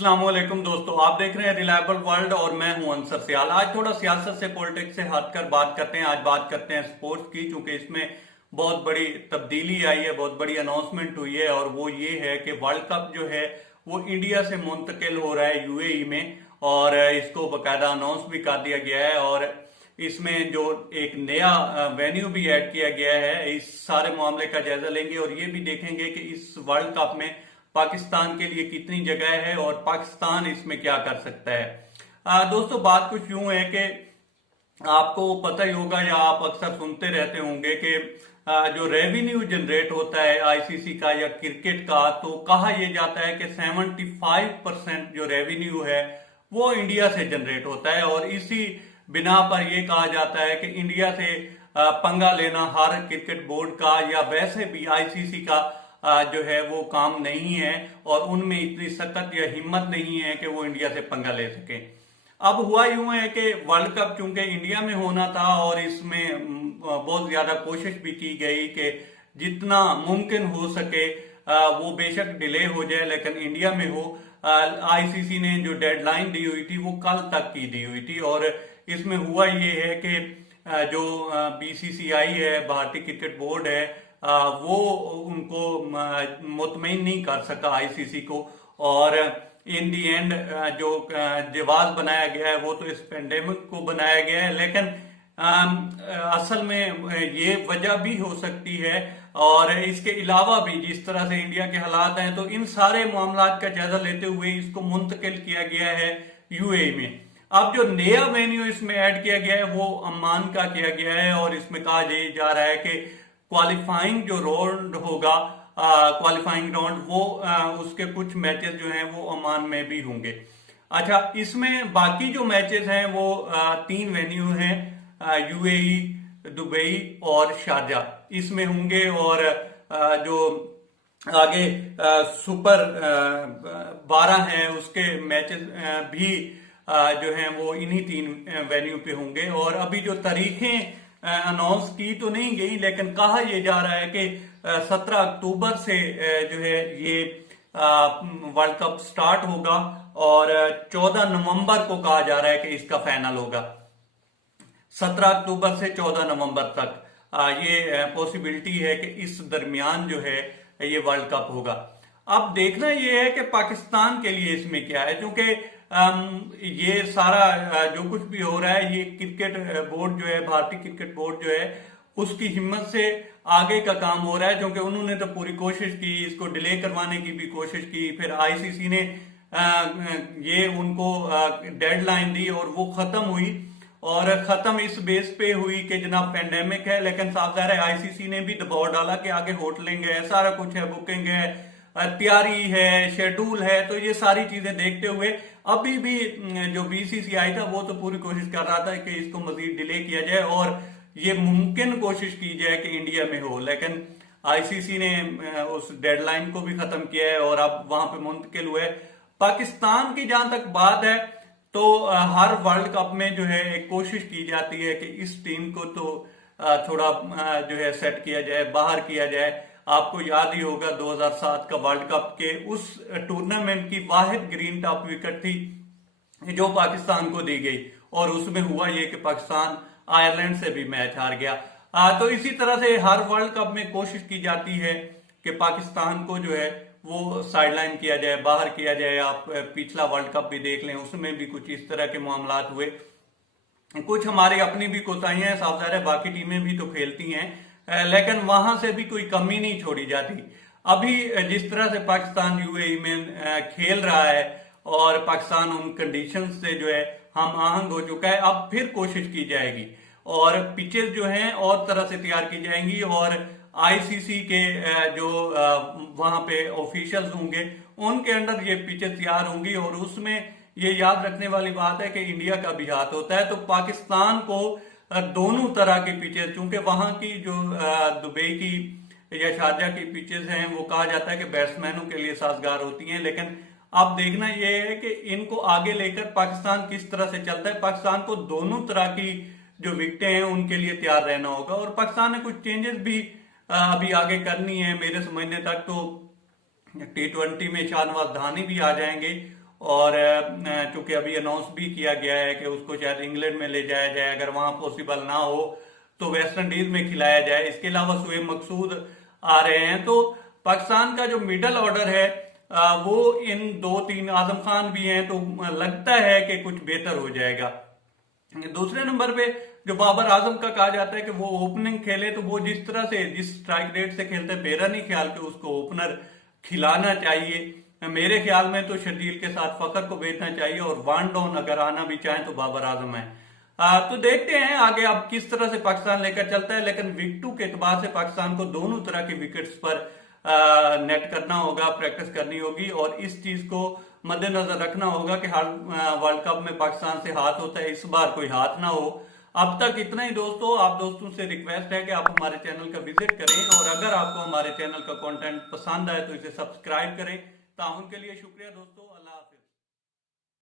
अस्सलामुअलैकुम दोस्तों, आप देख रहे हैं रिलायबल वर्ल्ड और मैं हूं अंसर सियाल। आज थोड़ा सियासत से पॉलिटिक्स से हटकर बात करते हैं। आज बात करते हैं स्पोर्ट्स की, क्योंकि इसमें बहुत बड़ी तब्दीली आई है, बहुत बड़ी अनाउंसमेंट हुई है। और वो ये है कि वर्ल्ड कप जो है वो इंडिया से मुंतकिल हो रहा है यूएई में, और इसको बाकायदा अनाउंस भी कर दिया गया है। और इसमें जो एक नया वेन्यू भी ऐड किया गया है। इस सारे मामले का जायजा लेंगे और ये भी देखेंगे कि इस वर्ल्ड कप में पाकिस्तान के लिए कितनी जगह है और पाकिस्तान इसमें क्या कर सकता है। दोस्तों, बात कुछ यूं है कि आपको पता ही होगा या आप अक्सर सुनते रहते होंगे कि जो रेवेन्यू जनरेट होता है आईसीसी का या क्रिकेट का, तो कहा यह जाता है कि 75% जो रेवेन्यू है वो इंडिया से जनरेट होता है। और इसी बिना पर यह कहा जाता है कि इंडिया से पंगा लेना हर क्रिकेट बोर्ड का या वैसे भी आईसीसी का जो है वो काम नहीं है, और उनमें इतनी सख्त या हिम्मत नहीं है कि वो इंडिया से पंगा ले सके। अब हुआ यूं है कि वर्ल्ड कप चूंकि इंडिया में होना था और इसमें बहुत ज्यादा कोशिश भी की गई कि जितना मुमकिन हो सके वो बेशक डिले हो जाए लेकिन इंडिया में हो। आईसीसी ने जो डेडलाइन दी हुई थी वो कल तक की दी हुई थी, और इसमें हुआ ये है कि जो बीसीसीआई है, भारतीय क्रिकेट बोर्ड है, वो उनको मुतमईन नहीं कर सका आईसीसी को। और इन दी एंड जो जवाब बनाया गया है वो तो इस पेंडेमिक को बनाया गया है, लेकिन असल में ये वजह भी हो सकती है। और इसके अलावा भी जिस तरह से इंडिया के हालात हैं, तो इन सारे मामलात का जायजा लेते हुए इसको मुंतकिल किया गया है यूएई में। अब जो नया वेन्यू इसमें ऐड किया गया है वो अम्मान का किया गया है, और इसमें कहा जा रहा है कि क्वालिफाइंग जो राउंड होगा, क्वालिफाइंग राउंड वो उसके कुछ मैचेस जो हैं वो ओमान में भी होंगे। अच्छा, इसमें बाकी जो मैचेस हैं वो 3 वेन्यू हैं, यूएई, दुबई और शारजाह इसमें होंगे। और जो आगे सुपर 12 हैं उसके मैचेस भी जो हैं वो इन्हीं 3 वेन्यू पे होंगे। और अभी जो तारीखें अनाउंस की तो नहीं गई, लेकिन कहा यह जा रहा है कि 17 अक्टूबर से जो है ये वर्ल्ड कप स्टार्ट होगा, और 14 नवंबर को कहा जा रहा है कि इसका फाइनल होगा। 17 अक्टूबर से 14 नवंबर तक ये पॉसिबिलिटी है कि इस दरमियान जो है ये वर्ल्ड कप होगा। अब देखना यह है कि पाकिस्तान के लिए इसमें क्या है, क्योंकि ये सारा जो कुछ भी हो रहा है ये क्रिकेट बोर्ड जो है, भारतीय क्रिकेट बोर्ड जो है उसकी हिम्मत से आगे का काम हो रहा है, क्योंकि उन्होंने तो पूरी कोशिश की, इसको डिले करवाने की भी कोशिश की। फिर आईसीसी ने ये उनको डेडलाइन दी और वो खत्म हुई, और खत्म इस बेस पे हुई कि जनाब पेंडेमिक है। लेकिन साफ ज़ाहिर है आईसीसी ने भी दबाव डाला कि आगे होटलिंग है, सारा कुछ है, बुकिंग है, तैयारी है, शेड्यूल है। तो ये सारी चीजें देखते हुए अभी भी जो बीसीसीआई था वो तो पूरी कोशिश कर रहा था कि इसको मजीद डिले किया जाए और ये मुमकिन कोशिश की जाए कि इंडिया में हो। लेकिन आईसीसी ने उस डेडलाइन को भी खत्म किया है और अब वहां पे मुंतकिल हुए। पाकिस्तान की जहां तक बात है, तो हर वर्ल्ड कप में जो है एक कोशिश की जाती है कि इस टीम को तो थोड़ा जो है सेट किया जाए, बाहर किया जाए। आपको याद ही होगा 2007 का वर्ल्ड कप के उस टूर्नामेंट की वाहिद ग्रीन टॉप विकेट थी जो पाकिस्तान को दी गई, और उसमें हुआ ये कि पाकिस्तान आयरलैंड से भी मैच हार गया। तो इसी तरह से हर वर्ल्ड कप में कोशिश की जाती है कि पाकिस्तान को जो है वो साइडलाइन किया जाए, बाहर किया जाए। आप पिछला वर्ल्ड कप भी देख लें, उसमें भी कुछ इस तरह के मामलात हुए। कुछ हमारी अपनी भी कोताहियां, साफ ज़ाहिर है बाकी टीमें भी तो खेलती हैं, लेकिन वहां से भी कोई कमी नहीं छोड़ी जाती। अभी जिस तरह से पाकिस्तान यूएई में खेल रहा है और पाकिस्तान उन कंडीशन से जो है हम आहंग हो चुका है, अब फिर कोशिश की जाएगी और पिचेस जो हैं और तरह से तैयार की जाएंगी, और आईसीसी के जो वहां पे ऑफिशियल्स होंगे उनके अंडर ये पिचेस तैयार होंगी। और उसमें ये याद रखने वाली बात है कि इंडिया का भी हाथ होता है, तो पाकिस्तान को दोनों तरह की पिचेस, चूंकि वहां की जो दुबई की या शारजाह की पिचेस हैं वो कहा जाता है कि बैट्समैनों के लिए साजगार होती हैं, लेकिन अब देखना यह है कि इनको आगे लेकर पाकिस्तान किस तरह से चलता है। पाकिस्तान को दोनों तरह की जो विकेटें हैं उनके लिए तैयार रहना होगा, और पाकिस्तान ने कुछ चेंजेस भी अभी आगे करनी है। मेरे समझने तक तो T20 में शाहनवाज धानी भी आ जाएंगे और चूंकि अभी अनाउंस भी किया गया है कि उसको शायद इंग्लैंड में ले जाया जाए, अगर वहां पॉसिबल ना हो तो वेस्ट इंडीज में खिलाया जाए। इसके अलावा शुएब मकसूद आ रहे हैं। तो पाकिस्तान का जो मिडल ऑर्डर है वो इन 2-3 आजम खान भी हैं, तो लगता है कि कुछ बेहतर हो जाएगा। दूसरे नंबर पे जो बाबर आजम का कहा जाता है कि वो ओपनिंग खेले, तो वो जिस तरह से जिस स्ट्राइक रेट से खेलते हैं, मेरा नहीं ख्याल कि उसको ओपनर खिलाना चाहिए। मेरे ख्याल में तो शर्जील के साथ फखर को भेजना चाहिए और वान डॉन अगर आना भी चाहें तो बाबर आजम है। तो देखते हैं आगे अब किस तरह से पाकिस्तान लेकर चलता है, लेकिन विकेटों के एतबार से पाकिस्तान को दोनों तरह के विकेट्स पर नेट करना होगा, प्रैक्टिस करनी होगी और इस चीज को मद्देनजर रखना होगा कि हर वर्ल्ड कप में पाकिस्तान से हाथ होता है, इस बार कोई हाथ ना हो। अब तक इतना ही दोस्तों। आप दोस्तों से रिक्वेस्ट है कि आप हमारे चैनल का विजिट करें और अगर आपको हमारे चैनल का कंटेंट पसंद आए तो इसे सब्सक्राइब करें। ताउन के लिए शुक्रिया दोस्तों।